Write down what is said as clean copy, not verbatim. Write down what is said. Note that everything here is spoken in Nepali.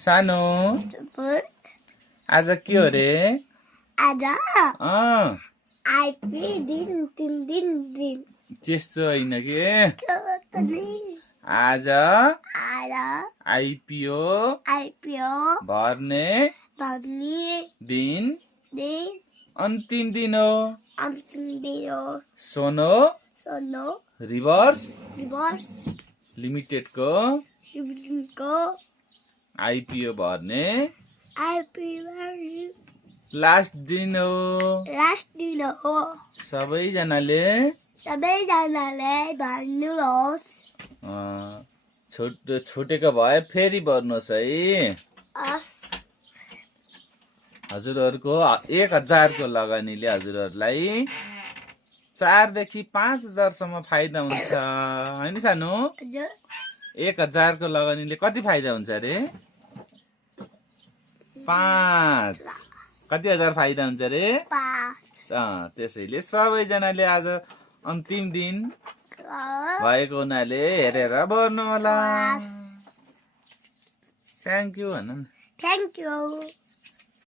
सानो आज के हो रे? आज आइपी दिन 3 दिन त्यस्तो होइन के आज आइपिओ भर्ने दिन अन्तिम दिन हो सोनो रिभर्स लिमिटेडको आइपिओ भर्ने लास्ट दिन हो सबैजनाले भन्नुहोस् छुटेको भए फेरि भर्नुहोस् है हजुरहरूको 1000 को लगानीले हजुरहरूलाई 4 देखि 5000 सम्म फाइदा हुन्छ हैन सानो 1000 को लगानीले कति फाइदा हुन्छ रे 5 कति हजार फाइदा हुन्छ रे 5 त्यसैले सबैजनाले आज अन्तिम दिन भएको हुनाले हेरेर भर्नु होला थ्यांक यू भन्न थ्यांक यू